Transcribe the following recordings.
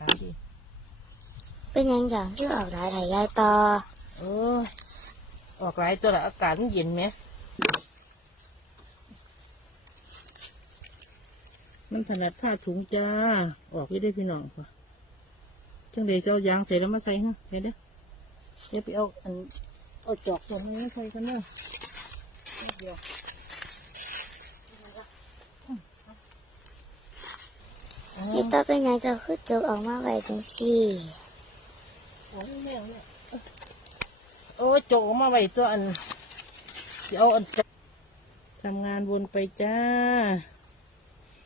ถามดิ เป็นหยังจังที่ออกหลายถ่ายยายต่อเออออกหลายตัวละอากาศมันเย็นไหม มันถนัดผ้าถุงจ้า ออกไว้ได้พี่น้องค่ะจังเดี๋ยวจะเอายางใส่แล้วมาใส่ฮะเดี๋ยวเดี๋ยวเดี๋ยวไปเอาอันเอาจอกตัวนี้มาใส่กันเนอะเดี๋ยว นี่ต่อเป็นหยังจะคือจุกออกมาไว้จังซี่โอ้ยแม่งเนี่ยโอ้ยโจกออกมาไว้ตัวอันเดี๋ยวเอาอันจกทำงานวนไปจ้า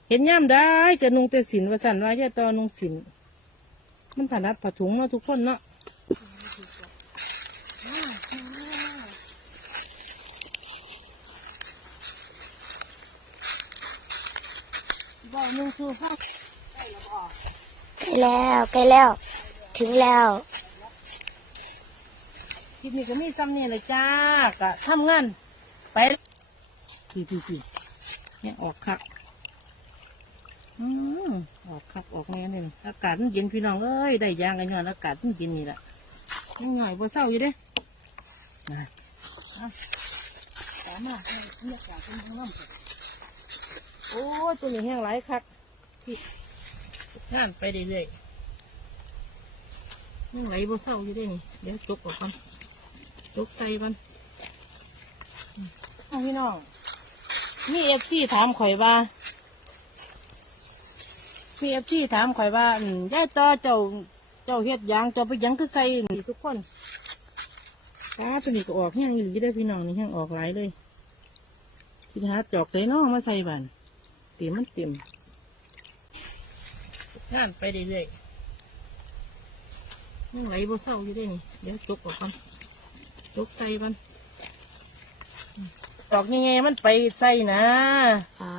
เห็นย่ำได้กระนุงแต่สินว่าสันว่าแค่ตอนุงสิน มันถนัดผ้าถุงเนาะทุกคนเนาะบอกนุ่งชูผ้า ใกล้แล้วใกล้แล้ว ถึงแล้วคลิปนี้ก็มีซ้ำนี่เลยจ้ากะทำงานไปพี่พี่พี่เนี่ยออกคักอืมออกคักออกแม่นี่อากาศมันเย็นพี่น้องเอ้ยได้ยางกันย้อนอากาศมันเย็นนี่แหละยังไงบ่เศร้าอยู่เด้มาเอาตามาให้บรรยากาศเป็นห้งน้ำโอ้ตัวนี้แห้งหลายคักพี่ งานไปเรื่อยๆยังไหลบ่เศร้าอยู่เด้นี่เดี๋ยวจกออกก่อนจกใส่ก่อนอพี่น้องมีเอฟซีถามข่อยว่ามีเอฟซีถามข่อยว่าอืมยายต่อเจ้าเจ้าเฮ็ดหยางเจ้าไปหยังคือใส่นี่ทุกคนตาตัวนี้ก็ออกแห้งอยู่ได้พี่น้องนี่แห้งออกหลายเลยสิหาจอกใส่น้องมาใส่บันเต็มมันเต็ม งานไปเรื่อยๆยังไหลบ่เศร้าอยู่ได้อนี่เดี๋ยวจกออกก่อนจกใส่ก่อนอืมออกยังไงมันไปใส่นะอ๋อ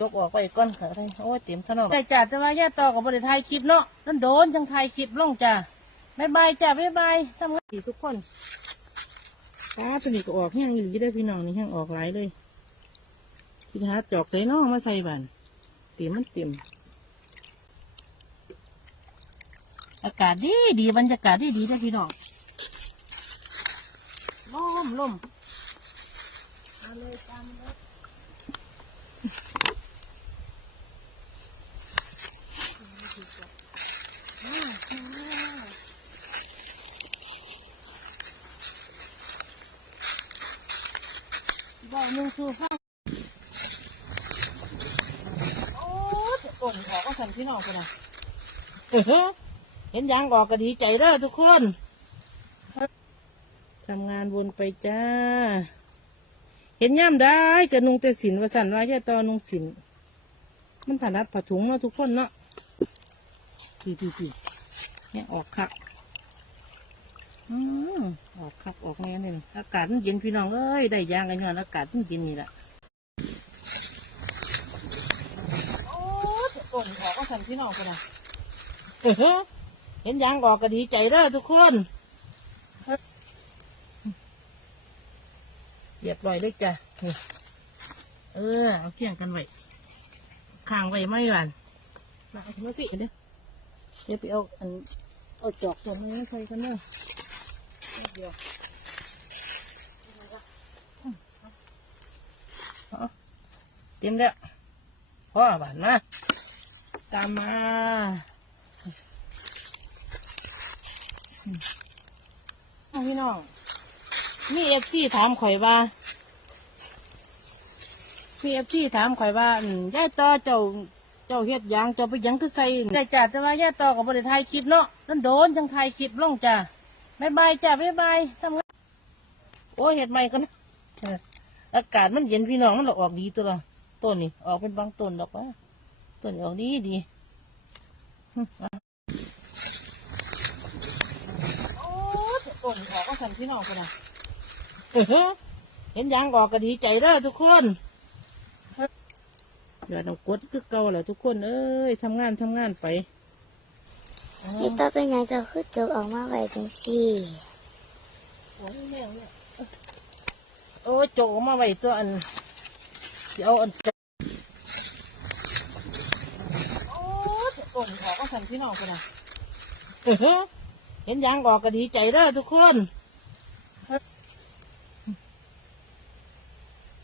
จกออกไปก้อนขาได้โอ้ยเต็มถนนแต่จ่าแต่ว่าย่าต่อกับบริไทยคลิปเนาะนั่นโดนจังไทยคลิปลงจ้าบายบายจ้าบายบายทำงานดีทุกคนตาตัวนี้ก็ออกแห้งอยู่ได้อพี่น้องนี่แห้งออกหลายเลยสิหาจอกใส่น้องมาใส่บันเต็มมันเต็ม อากาศดีดีบรรยากาศดีดีได้พี่น้องลมลมมาเลยตามเลยบอกมึงคือผ้าโอ้ยต้นขอก็สั่นพี่น้องกันนะเออ เห็นยางออกก็ดีใจเด้อทุกคนทำงานวนไปจ้า เห็นย่ำได้กระนุงแต่สินว่าสั่นว่าแค่ตอนุงสิน มันถนัดผ้าถุงเนาะทุกคนเนาะพี่พี่พี่เนี่ยออกคักอืมออกคักออกแม่นี่อากาศมันเย็นพี่น้องเอ้ยได้ยางกันย้อนอากาศมันเย็นนี่แหละโอ้ยต้นขอก็สั่นพี่น้องกันนะ เออเห็นยางออกก็ดีใจเด้อทุกคนเรียบร้อยเลยจ้ะนี่เออเอาเที่ยงกันไว้ข้างไว้ไม่หวานมาเอามาพี่เด้อเดี๋ยวไปเอาอันเอาจอกตัวนี้มาใส่กันเนอะเดียวเอาเต็มแล้วพ่อบานมาตามมาเอา พี่น้องมีเอฟซีถามข่อยว่ามีเอฟซีถามข่อยว่าอืมยาต่อเจ้าเจ้าเฮ็ดยางเจ้าไปยังคือใส่ได้จ้าแต่ว่ายาต่อกับบริไทยคลิปเนาะนั่นโดนจังไทยคลิปล่องจ้าบายบายจ้าบายบายทำงานโอ้เห็ดใหม่กันะเอออากาศมันเย็นพี่น้องมันออกดีตัวละต้นนี่ออกเป็นบางต้นดอกว่าต้นออกดีดีหึอะโอ้ยต้นออกก็ สั่นพี่น้องกันนะเออเห็นยางออกก็ดีใจเด้อทุกคนอย่าต้องกดคือเก่าแหละทุกคน เอ้ยทำงานทำงานไปนี่ต่อเป็นหยังจะคือจุกออกมาไว้จังซี่โอ้ยแม่งเนี่ยโอ้ยโจกออกมาไว้ตัวอันเดี๋ยวเอาอันจกโอ้ยต้นขอก็สั่นพี่น้องกันนะเห็นยางออกก็ดีใจเด้อทุกคน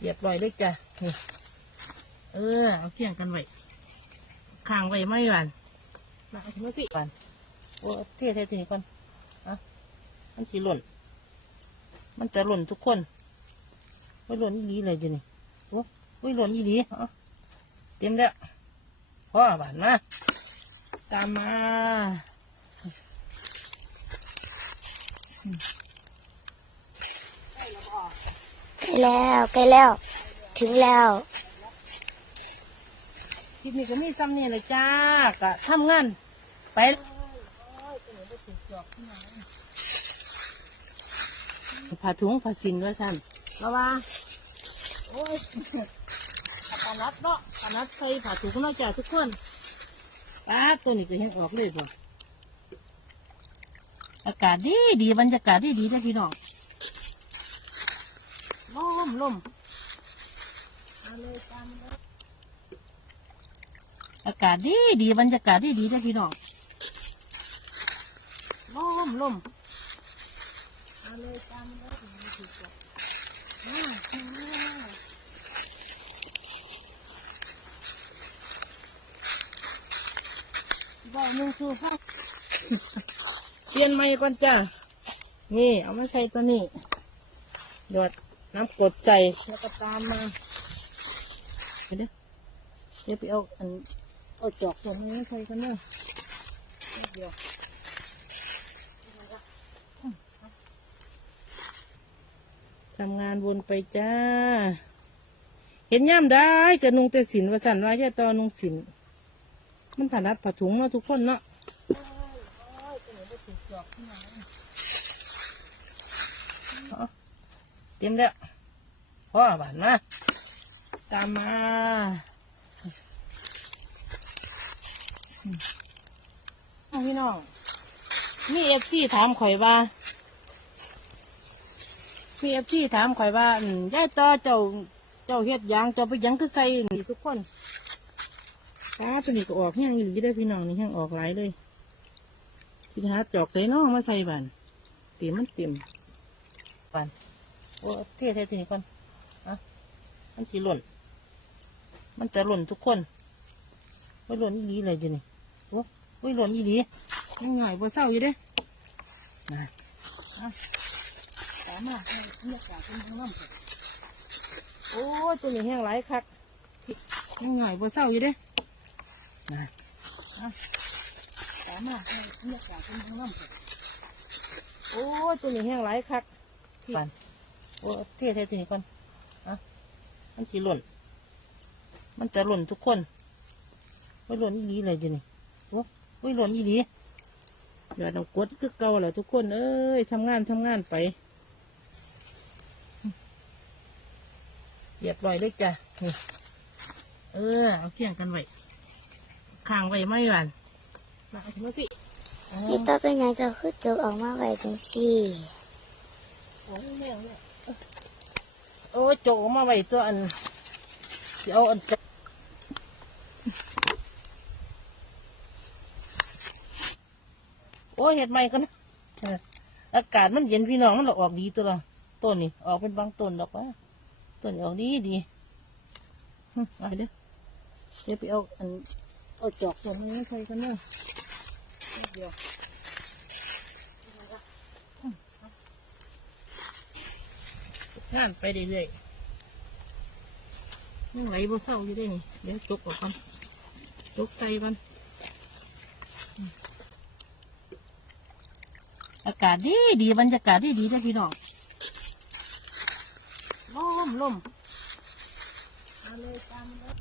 เรียบร้อยเลยจ้ะนี่เออเอาเที่ยงกันไว้ข้างไว้ไม่หวานมาเอามาสิหวานโอ้เที่ยเที่ยทีนี้ก่อนอะมันสีหล่น มันจะหล่นทุกคนไม่หล่นอีหลีเลยจีนี่โอ้ไม่หล่นอีหลีเอาเตรียมแล้วพ่อหวานมาตามมา ใกล้ แล้วใกล้แล้ว ถึงแล้ว คลิปนี้ก็มีซ้ำนี่เลยจ้ากะทำงานไปผ้าถุงผ้าสินด้วยซ้ำแล้วว่าโอ้ยปานัดเนาะปานัดใส่ผ้าถุงเนาะจ้าทุกคนป้าตัวนี้ก็ยังออกเลยบ่อากาศดีดีบรรยากาศดีดีได้พี่น้อง ลมลมลยตามอากาศดีดีบรรยากาศดีดีได้อพี่น้องลมลมมาเลยตามมาเลยมาถูกจ้ะมามบอกหนึ่งสูบเปลี่ยนใหม่ก่อนจ้ะ นี่ เอามาใส่ตัวนี้หยด น้ำกดใส่แล้วก็ตามมาเดี๋ยวเดี๋ยวไปเอาอันเอาจอกส่วนนี้ใส่กันเนอะเดี๋ยวทำงานวนไปจ้า เห็นย่ำได้กระนุงแต่สินว่าสันว่าแค่ตอนนุงสิน มันถนัดผ้าถุงเนาะทุกคนเนาะเอา เตรียมแล้วพ่อหวานมาตามมาพี่น้องมีเอฟซีถามข่อยว่ามีเอฟซีถามข่อยว่าอืมยายต่อเจ้าเจ้าเฮ็ดยางเจ้าไปยังคือใส่นี่ทุกคนตาตัวนี้ก็ออกแห้งอีหลีได้พี่น้องนี่แห้งออกหลายเลยสิหาจอกใส่น้องมาใส่บานเต็มมันเต็มบาน โอ้เท่เท่ทีนี้ก่อนอะมันสีหล่น มันจะหล่นทุกคนไม่หล่นอีหลีเลยจีนี่โอ้อุ้หล่นอีดียังไงบ่เศร้าอยู่เด้มาเอาตามมาให้เลือกจากเป็นทางน้ำโอ้ตัวนี้แห้งไหลายคักยังไงบ่เศร้าอยู่เด้มาเอาตามมาให้เลือกจากเป็นทางน้ำโอ้ตัวนี้แห้งหลายคักปัน โอ้เท่เท่ตัวนี้ก่อนอะมันสีหล่น มันจะหล่นทุกคนไม่หล่นอีดีเลยจีนี่โอ้ยหล่นอีดีอย่าต้องกดคือเก่าแหละทุกคน เอ้ยทำงานทำงานไปเรียบร้อยเลยจ้ะ นี่ เออ เอาเที่ยงกันไว้ข้างไว้ไม่หวานมาเอาถึงมาสิอ๋อนี่ต่อไปไหนจะคือจกออกมาไว้จังซี่โอ้ยแม่งเนี่ย โอ้โจกอกมาไว้ตัวอันสิเอาอันจกโอ้เห็ดใหม่กันอากาศมันเย็นพี่น้องมันออกดีตัวละต้นนี่ออกเป็นบางต้นดอกว่าต้นออกดีดีหึเอาเดี๋ยวเดี๋ยวไปเอาอันเอาจอกส่วนนี้ใส่กันเนอะเดี๋ยว งานไปเรื่อยๆยังไหลบ่เศร้าอยู่ได้นี่เดี๋ยวจกออกก่อนจกใส่ก่อนอากาศดีดีบรรยากาศดีดีได้อพี่น้องลมลมมาเลยตามมาเลย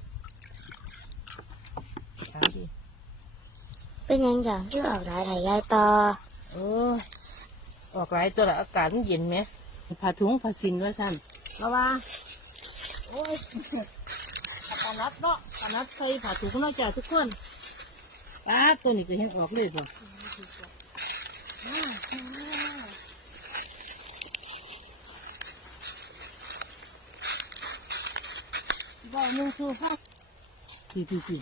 ตามดิเป็นหยังอย่างที่ออกหลายหลายยายต่อโอ้ยออกหลายตัวละอากาศมันเย็นไหม ผ้าถุงผ้าสินด้วยซ้ำแล้วว่า โอ้ยปานัดเนาะปานัดใส่ผ้าถุงเนาะจ้าทุกคนป้าตัวนี้ก็ยังออกเลยบ่บอกหนึ่งสูบพี่พี่พี่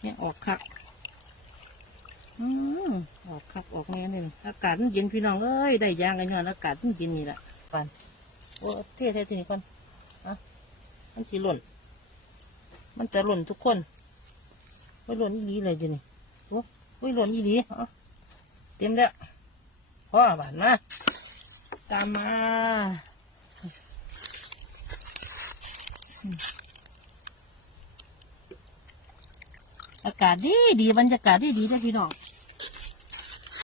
เนี่ยออกคักอืมออกคักออกแน่นี่อากาศมันเย็นพี่น้องเอ้ยได้ยางกันย้อนอากาศมันเย็นนี่แหละปัน โอ้เท่เท่ทีนี้ก่อนอะมันสิหล่น มันจะหล่นทุกคนไม่หล่นอีหลีเลยจีนี่โอ้ไม่หล่นอีหลีเอะเต็มแล้วพ่อบานมาตามมาอากาศดีดีบรรยากาศดีดีเด้อพี่น้อง